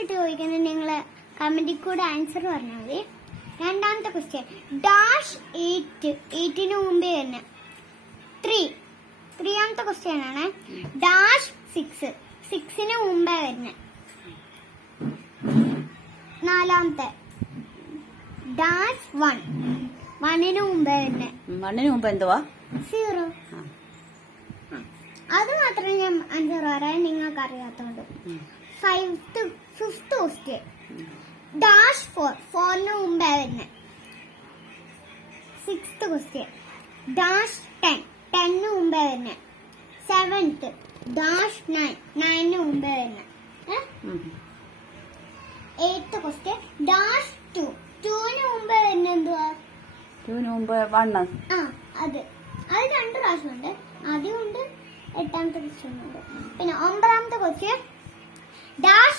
ഇട്ട് ചോദിക്കുന്നത് നിങ്ങൾ കമന്റിൽ കൂടെ ആൻസർ പറഞ്ഞാൽ മതി. രണ്ടാമത്തെ ക്വസ്റ്റ്യൻ ഡാഷ് എയ്റ്റ് എയ്റ്റിന് മുമ്പേ തന്നെ. ത്രീ ത്രീയാമത്തെ ക്വസ്റ്റ്യൻ ആണ്. ഡാഷ് സിക്സ് സിക്സിന് മുമ്പേ വരുന്നത് നാലാമത്തെ. ഡാഷ് വൺ വണ്ണിന് മുമ്പേ വരുന്നത് വണ്ണിന് മുമ്പ് എന്തുവാ? സീറോ. അത് മാത്രമേ ഞാൻ ആൻസർ പറയാൻ നിങ്ങൾക്ക് അറിയാത്തോണ്ട് five fifth fifth question dash four ഫോറിന് മുമ്പേ വരുന്നത് സിക്സ്ത് ക്വസ്റ്റ്യൻ ഡാഷ് ടെൻ ടെന്നിന് മുമ്പേ വരുന്നത് സെവൻത്ത് ഡാഷ് നയൻ നയനിന് മുമ്പേ വരുന്നത്. എയ്ത്ത് ക്വസ്റ്റ്യൻ ഡാഷ് ടു ടൂന് മുമ്പേ വരുന്ന എന്തുവാ? ടൂന് മുമ്പ് വണ്ണ് ആ അത്. അത് രണ്ട് പ്രാവശ്യമുണ്ട് ആദ്യമുണ്ട് എട്ടാമത്തെ ക്വസ്റ്റ്യൻ ഉണ്ട്. പിന്നെ ഒമ്പതാമത്തെ ക്വസ്റ്റ്യൻ ഡാഷ്